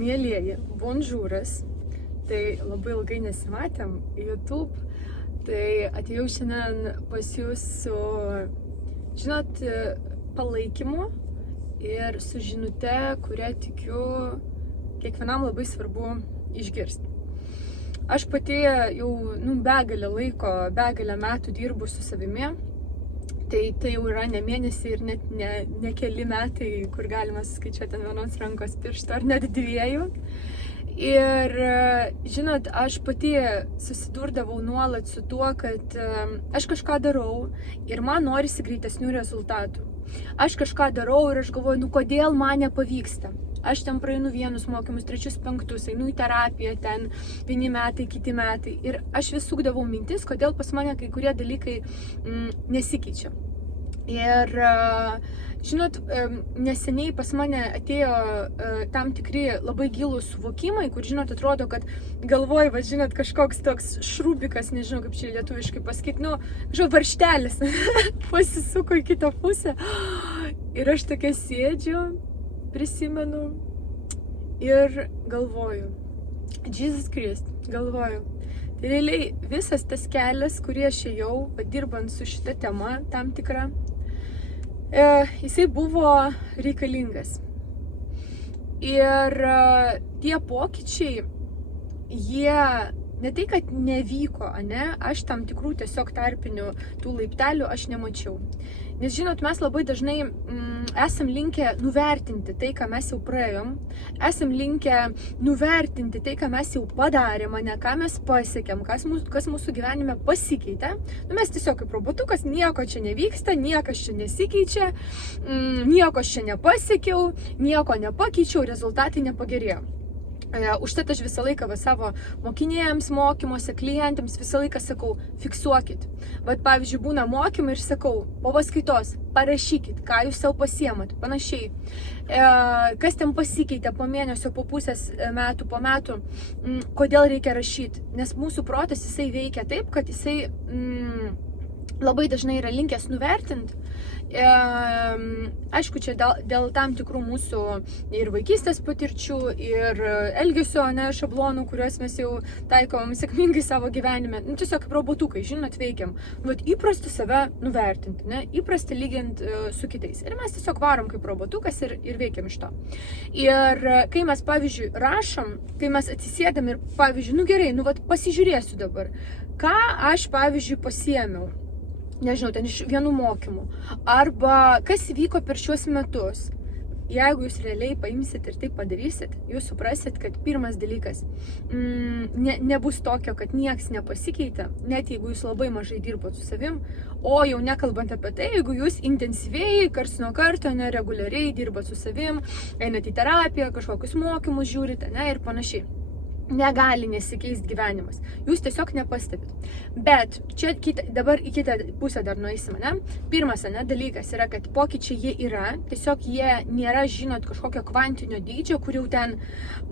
Mielieji, bonžūras. Tai labai ilgai nesimatėm YouTube. Tai atėjau šiandien pas jūs su, žinot, palaikymu ir su žinute, kurią tikiu kiekvienam labai svarbu išgirsti. Aš pati jau begalę laiko, begalę metų dirbu su savimi. Tai jau yra ne mėnesį ir net ne keli metai, kur galima suskaičiuoti ant vienos rankos piršto ar net dviejų. Ir, žinot, aš pati susidurdavau nuolat su tuo, kad aš kažką darau ir man norisi greitesnių rezultatų. Aš kažką darau ir aš galvoju, kodėl man nepavyksta. Aš ten praeinu vienus mokymus, trečius, penktus, einu į terapiją, ten vieni metai, kiti metai. Ir aš vis sukdavau mintis, kodėl pas mane kai kurie dalykai nesikeičia. Ir, žinot, neseniai pas mane atėjo tam tikri labai gilūs suvokimai, kur, žinot, atrodo, kad galvoj, žinot, kažkoks toks šrubikas, nežinau, kaip čia lietuviškai pasakyti, kažkoks varžtelis pasisuko į kitą pusę. Ir aš tokia sėdžiu, prisimenu ir galvoju, Jesus Christ, galvoju. Tai realiai visas tas kelias, kurį aš ėjau, dirbant su šita tema tam tikra, jisai buvo reikalingas. Ir tie pokyčiai, jie ne tai, kad nevyko, aš tam tikrų tiesiog tarpinių tų laiptelių aš nemačiau. Nes, žinot, mes labai dažnai esam linkę nuvertinti tai, ką mes jau praėjom, esam linkę nuvertinti tai, ką mes jau padarėm, ką mes pasiekėm, kas mūsų gyvenime pasikeitė. Mes tiesiog kaip robotukas, nieko čia nevyksta, niekas čia nesikeičia, nieko aš čia nepasiekiau, nieko nepakeičiau, rezultatai nepagerėjo. Užtat aš visą laiką savo mokinėjams, mokymuose, klientams visą laiką sakau, fiksuokit. Pavyzdžiui, būna mokymai ir sakau, po paskaitos parašykit, ką jūs savo pasiemat, panašiai. Kas ten pasikeitė po mėnesio, po pusės metų, po metų, kodėl reikia rašyti. Nes mūsų protas jisai veikia taip, kad jisai labai dažnai yra linkęs nuvertinti. Aišku, čia dėl tam tikrų mūsų ir vaikystės patirčių, ir elgesio šablonų, kuriuos mes jau taikom sėkmingai savo gyvenime. Tiesiog kaip robotukai, žinot, veikiam. Įprasta save nuvertinti, įprasta lyginti su kitais. Ir mes tiesiog varom kaip robotukas ir veikiam iš to. Ir kai mes, pavyzdžiui, rašom, kai mes atsisėdam ir, pavyzdžiui, gerai, pasižiūrėsiu dabar, ką aš, pavyzdžiui, pasiėmiau. Nežinau, ten iš vienų mokymų. Arba kas vyko per šiuos metus. Jeigu jūs realiai paimsit ir taip padarysit, jūs suprasit, kad pirmas dalykas nebus tokio, kad nieks nepasikeitė, net jeigu jūs labai mažai dirbot su savim, o jau nekalbant apie tai, jeigu jūs intensyviai, karts nuo karto, reguliariai dirbat su savim, einat į terapiją, kažkokius mokymus žiūrite, ir panašiai. Negali nesikeisti gyvenimas. Jūs tiesiog nepastebit. Bet čia dabar į kitą pusę dar nueisime, Pirmas, dalykas yra, kad pokyčiai jie yra, tiesiog jie nėra, žinot, kažkokio kvantinio dydžio, kur jau ten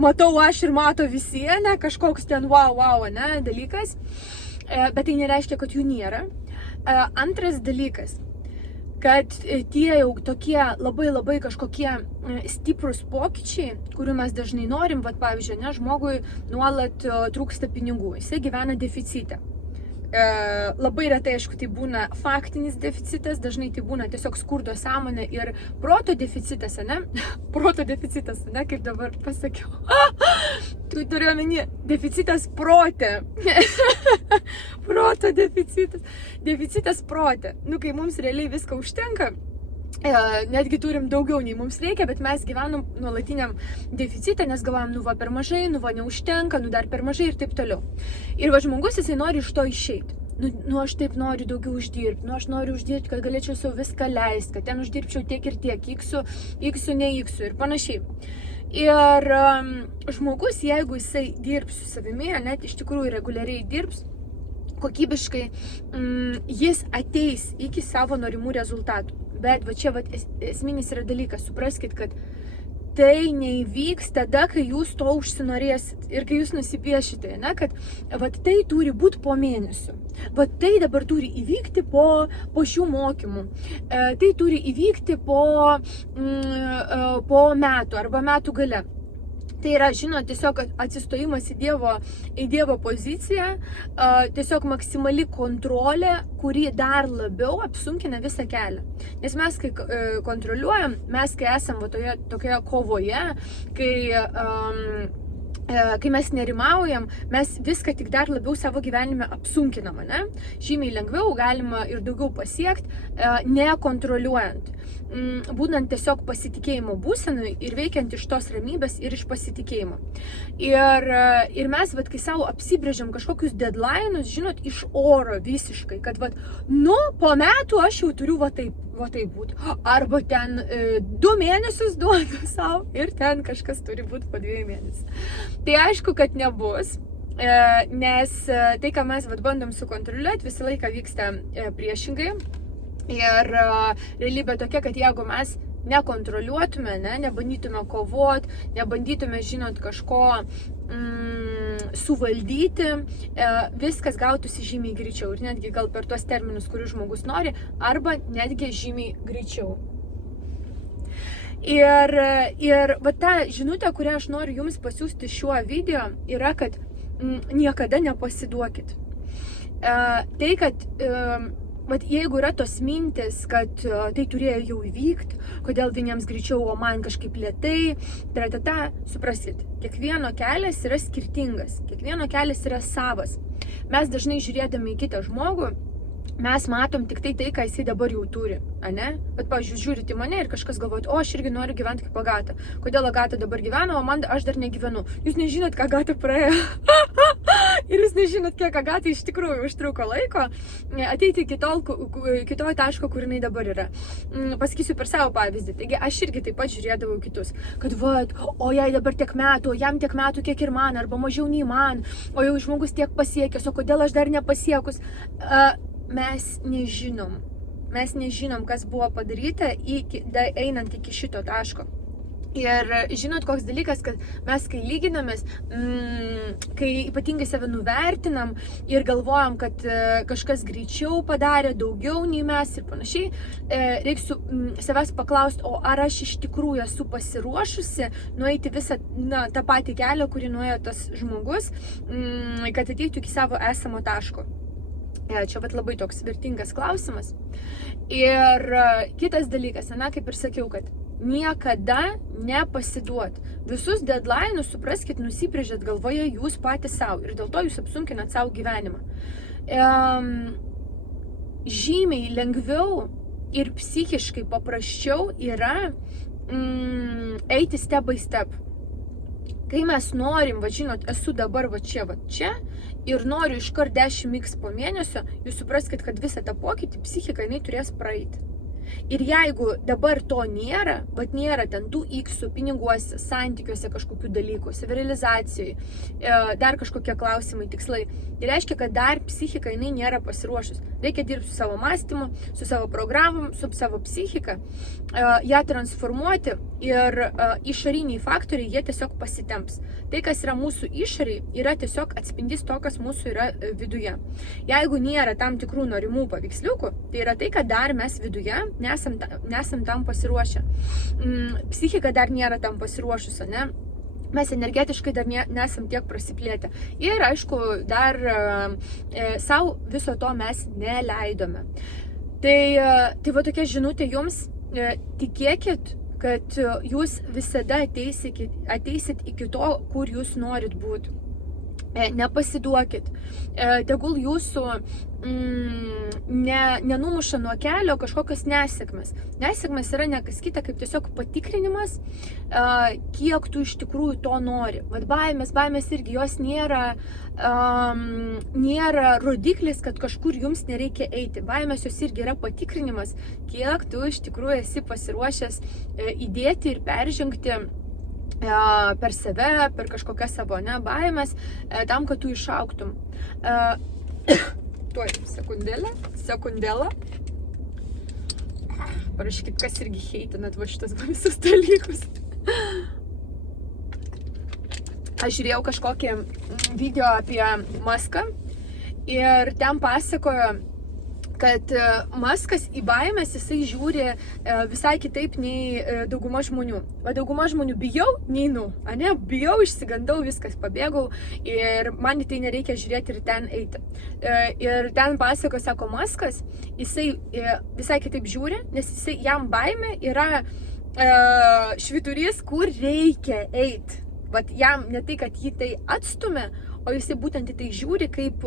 matau aš ir mato visi, kažkoks ten wow, dalykas. Bet tai nereiškia, kad jų nėra. Antras dalykas, kad tie jau tokie labai labai stiprus pokyčiai, kurių mes dažnai norim, pavyzdžiui, žmogui nuolat trūksta pinigų, jisai gyvena deficite. Labai retai, aišku, tai būna faktinis deficitas, dažnai tai būna tiesiog skurdo sąmonė ir proto deficitas, Proto deficitas, kaip dabar pasakiau. Tu turiu omeny, deficitas prote. Proto deficitas. Deficitas prote. Kai mums realiai viską užtenka, netgi turim daugiau nei mums reikia, bet mes gyvenam nuolatiniam deficite, nes galvojam, per mažai, neužtenka, dar per mažai ir taip toliau. Ir žmogus, jisai nori iš to išeiti. Aš taip noriu daugiau uždirbti, aš noriu uždirbti, kad galėčiau savo viską leisti, kad ten uždirbčiau tiek ir tiek, iksiu, neiksiu ir panašiai. Ir žmogus, jeigu jisai dirbs su savimi, net iš tikrųjų reguliariai dirbs, kokybiškai, jis ateis iki savo norimų rezultatų. Bet čia esminis yra dalykas, supraskit, kad tai neįvyks tada, kai jūs to užsinorėsit ir kai jūs nusipiešite, kad tai turi būti po mėnesių, tai dabar turi įvykti po šių mokymų, tai turi įvykti po metų arba metų gale. Tai yra, žinot, tiesiog atsistojimas į dievo poziciją, tiesiog maksimali kontrolė, kuri dar labiau apsunkina visą kelią. Nes mes, kai kontroliuojam, mes, kai esam tokioje kovoje, kai mes nerimaujam, mes viską tik dar labiau savo gyvenime apsunkinam, ne? Žymiai lengviau galima ir daugiau pasiekti, nekontroliuojant. Būnant tiesiog pasitikėjimo būsenui ir veikiant iš tos ramybės ir iš pasitikėjimo. Ir mes, kai savo apsibrėžiam kažkokius deadline'us, žinot, iš oro visiškai, kad, po metų aš jau turiu va taip būti. Arba ten 2 mėnesius duodu savo ir ten kažkas turi būti po 2 mėnesių. Tai aišku, kad nebus, nes tai, ką mes bandom sukontroliuoti, visą laiką vyksta priešingai. Ir realybė tokia, kad jeigu mes nekontroliuotume, nebandytume kovoti, nebandytume, žinot, kažko suvaldyti, viskas gautųsi žymiai greičiau. Ir netgi gal per tuos terminus, kurių žmogus nori, arba netgi žymiai greičiau. Ir ta žinutė, kurią aš noriu jums pasiųsti šiuo video, yra, kad niekada nepasiduokit. Tai, kad jeigu yra tos mintis, kad tai turėjo jau įvykti, kodėl vieniems greičiau, o man kažkaip lėtai, suprasit, kiekvieno kelias yra skirtingas, kiekvieno kelias yra savas. Mes dažnai žiūrėdami į kitą žmogų, mes matom tik tai, ką jisai dabar jau turi, ane? Bet, pavyzdžiui, žiūrite į mane ir kažkas galvojat, aš irgi noriu gyventi kaip Agata. Kodėl Agata dabar gyvena, o aš dar negyvenu? Jūs nežinot, ką Agata praėjo. Ir jūs nežinot, kiek Agatai iš tikrųjų užtruko laiko ateiti iki to taško, kur jinai dabar yra. Pasakysiu per savo pavyzdį. Taigi, aš irgi taip pat žiūrėdavau kitus, kad o jai dabar tiek metų, o jam tiek metų, kiek ir man, arba mažiau nei man, o jau žmogus tiek pasiekęs, o kodėl aš dar nepasiekus. Mes nežinom, kas buvo padaryta einant iki šito taško. Ir žinot, koks dalykas, kad mes, kai lyginamės, kai ypatingai save nuvertinam ir galvojam, kad kažkas greičiau padarė, daugiau nei mes ir panašiai, reikia savęs paklausti, o ar aš iš tikrųjų esu pasiruošusi nueiti visą tą patį kelią, kurį nuėjo tas žmogus, kad ateitų iki savo esamo taško. Čia labai toks vertingas klausimas. Ir kitas dalykas, kaip ir sakiau, kad niekada nepasiduot. Visus deadline'us, supraskit, nusibrėžėt galvoje jūs patys savo ir dėl to jūs apsunkinat savo gyvenimą. Žymiai lengviau ir psichiškai paprasčiau yra eiti step by step. Kai mes norim, žinot, esu dabar čia ir noriu iškart 10x po mėnesio, jūs supraskit, kad visą tą pokytį psichika jinai turės praeiti. Ir jeigu dabar to nėra, nėra ten tų x-ų piniguose, santykiuose kažkokių dalykų, savirealizacijai, dar kažkokie klausimai, tikslai, tai reiškia, kad dar psichika jinai nėra pasiruošus. Reikia dirbti su savo mąstymu, su savo programom, su savo psichika, ją transformuoti ir išoriniai faktoriai, jie tiesiog pasitemps. Tai, kas yra mūsų išoriai, yra tiesiog atspindys to, kas mūsų yra viduje. Jeigu nėra tam tikrų norimų paveiksliukų, tai yra tai, kad dar mes viduje nesam tam pasiruošę. Psichika dar nėra tam pasiruošusi, ne? Mes energetiškai dar nesam tiek prasiplėtę. Ir, aišku, dar savo viso to mes neleidome. Tai tokia žinutė jums, tikėkit, kad jūs visada ateisit iki to, kur jūs norit būti. Nepasiduokit. Tegul jūsų nenumuša nuo kelio kažkokios nesėkmės. Nesėkmės yra ne kas kita, kaip tiesiog patikrinimas, kiek tu iš tikrųjų to nori. Baimės irgi jos nėra rodiklis, kad kažkur jums nereikia eiti. Baimės jos irgi yra patikrinimas, kiek tu iš tikrųjų esi pasiruošęs įdėti ir peržengti per save, per kažkokias savo baimės, tam, kad tu išaugtum. Tuoj, sekundėlę. Parašykit, kas irgi heitinat šitas visus dalykus. Aš žiūrėjau kažkokį video apie Muską ir ten pasakojo, kad Maskas į baimės jisai žiūri visai kitaip nei dauguma žmonių. O dauguma žmonių bijau, neinu, ane, bijau, išsigandau, viskas, pabėgau ir man į tai nereikia žiūrėti ir ten eiti. Ir ten pasako, sako Maskas, jisai visai kitaip žiūri, nes jam baimė yra švyturys, kur reikia eiti. Vat jam ne tai, kad jį tai atstumia, o jisai būtent į tai žiūri kaip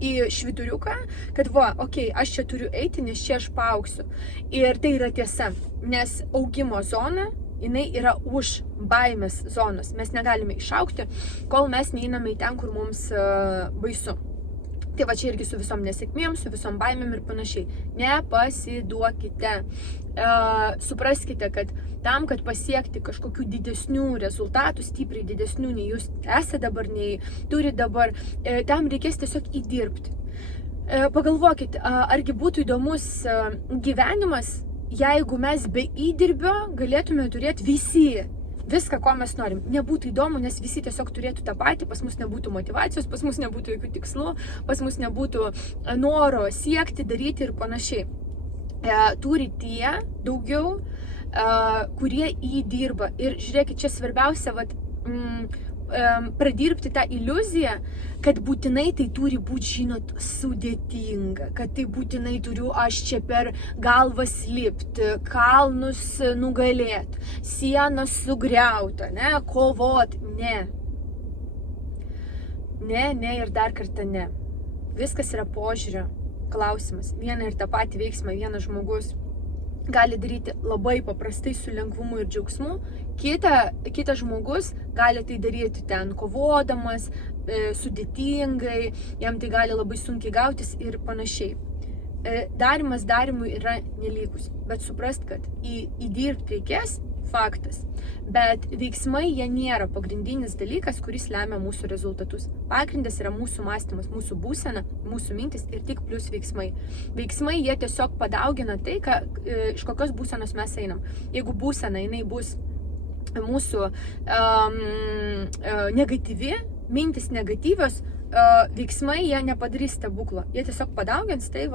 į švyturiuką, kad aš čia turiu eiti, nes čia aš paaugsiu. Ir tai yra tiesa, nes augimo zona, jinai yra už baimės zonos. Mes negalime išaugti, kol mes neeiname į ten, kur mums baisu. Tai va čia irgi su visom nesėkmėm, su visom baimėm ir panašiai. Nepasiduokite. Supraskite, kad tam, kad pasiekti kažkokių didesnių rezultatų, stipriai didesnių nei jūs esate dabar, nei turi dabar, tam reikės tiesiog įdirbti. Pagalvokite, argi būtų įdomus gyvenimas, jeigu mes be įdirbio galėtume turėti viską, ko mes norim. Nebūtų įdomu, nes visi tiesiog turėtų tą patį, pas mus nebūtų motyvacijos, pas mus nebūtų jokių tikslų, pas mus nebūtų noro siekti, daryti ir panašiai. Turi tie daugiau, kurie įdirba. Ir žiūrėkit, čia svarbiausia, pradirbti tą iliuziją, kad būtinai tai turi būti, žinot, sudėtinga, kad tai būtinai turiu aš čia per galvas lipti, kalnus nugalėti, sienas sugriauti, kovot, ne ir dar kartą ne. Viskas yra požiūrio klausimas. Vieną ir tą patį veiksmą vienas žmogus gali daryti labai paprastai su lengvumu ir džiaugsmu, kitas žmogus gali tai daryti ten kovodamas, sudėtingai, jam tai gali labai sunkiai gautis ir panašiai. Darimas darimui yra nelygus, bet suprast, kad įdirbti reikės, faktas, bet veiksmai jie nėra pagrindinis dalykas, kuris lemia mūsų rezultatus. Pagrindas yra mūsų mąstymas, mūsų būsena, mūsų mintis ir tik plus veiksmai. Veiksmai jie tiesiog padaugina tai, iš kokios būsenos mes einam. Jeigu būsena jinai bus mūsų negatyvi, mintis negatyvios, veiksmai jie nepadarys stebuklo. Jie tiesiog padaugins tai,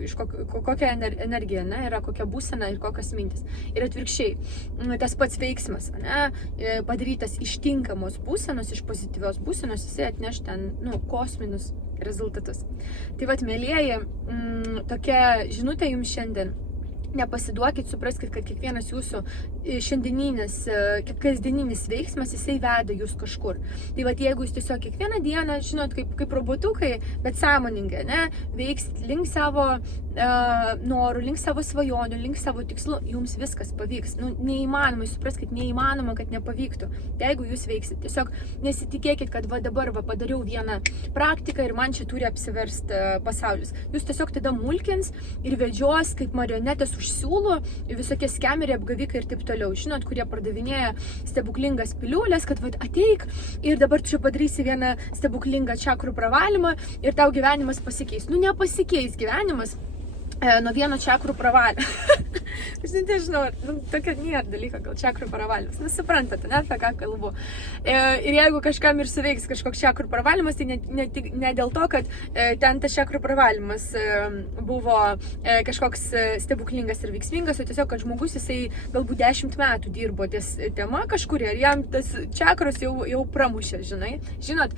iš kokia energija yra, kokia būsena ir kokios mintis. Ir atvirkščiai, tas pats veiksmas, padarytas iš tinkamos būsenos, iš pozityvios būsenos, jisai atneš ten, kosminius rezultatus. Tai mielieji, tokia žinutė jums šiandien. Nepasiduokit, supraskit, kad kiekvienas jūsų šiandieninis, kasdieninis veiksmas, jisai veda jūs kažkur. Tai jeigu jūs tiesiog kiekvieną dieną, žinot, kaip robotukai, bet sąmoningai, veiksit link savo norų, link savo svajonių, link savo tikslų, jums viskas pavyks. Neįmanoma, supraskit, neįmanoma, kad nepavyktų. Tai jeigu jūs veiksit, tiesiog nesitikėkit, kad dabar padariau vieną praktiką ir man čia turi apsiversti pasaulis. Jūs tiesiog tada mulkins ir vedžios kaip marionetės už siūlų, visokie skemeriai, apgavikai ir taip toliau. Žinot, kurie pardavinėja stebuklingas piliulės, kad ateik ir dabar čia padarysi vieną stebuklingą čakrų pravalymą ir tau gyvenimas pasikeis. Nepasikeis gyvenimas nuo vieno čakrų pravalymą. Aš nežinau, tokia nėra dalyka, gal čakrų pravalymas. Suprantate, apie ką kalbu. Ir jeigu kažkam ir suveiks kažkoks čakrų pravalymas, tai ne dėl to, kad ten tas čakrų pravalymas buvo kažkoks stebuklingas ir veiksmingas, o tiesiog, kad žmogus jisai galbūt 10 metų dirbo ties tema kažkur ir jam tas čakros jau pramušė, žinai. Žinot,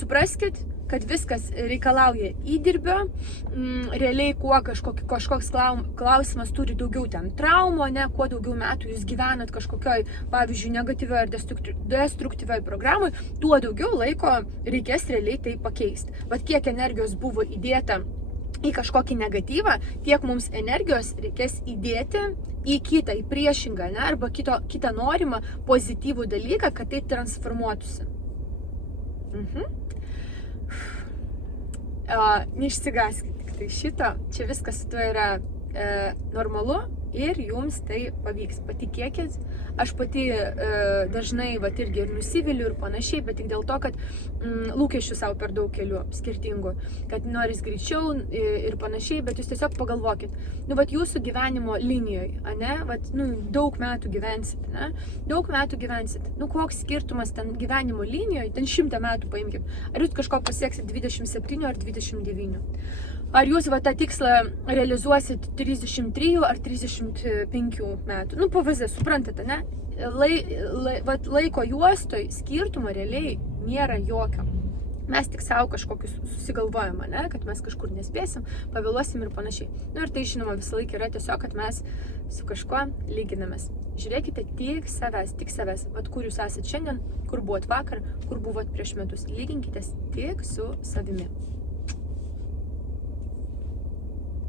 supraskit, kad viskas reikalauja įdirbio, realiai kuo kažkoks klausimas turi daugiau ten traumų, kuo daugiau metų jūs gyvenat kažkokioj, pavyzdžiui, negatyvioje ar destruktyvioje programoje, tuo daugiau laiko reikės realiai tai pakeisti. Bet kiek energijos buvo įdėta į kažkokį negatyvą, tiek mums energijos reikės įdėti į kitą, į priešingą, arba kitą norimą pozityvų dalyką, kad tai transformuotųsi. Neišsigaskit tik tai šito, čia viskas su tuo yra normalu, ir jums tai pavyks. Patikėkit, aš pati dažnai irgi ir nusiviliu ir panašiai, bet tik dėl to, kad lūkesčių savo per daug keliu skirtingų, kad noris greičiau ir panašiai, bet jūs tiesiog pagalvokit, jūsų gyvenimo linijoje, daug metų gyvensit, daug metų gyvensit, koks skirtumas ten gyvenimo linijoje, ten 100 metų paimkim, ar jūs kažko pasieksit 27 ar 29. Ar jūs tą tikslą realizuosit 33 ar 35 metų? Pavyzdžiui, suprantate, ne? Laiko juostoj skirtumo realiai nėra jokio. Mes tik savo kažkokius susigalvojame, ne? Kad mes kažkur nespėsim, pavėluosim ir panašiai. Ir tai, žinoma, visą laiką yra tiesiog, kad mes su kažkuo lyginamės. Žiūrėkite tik savęs. Kur jūs esate šiandien, kur buvot vakar, kur buvot prieš metus. Lyginkitės tik su savimi.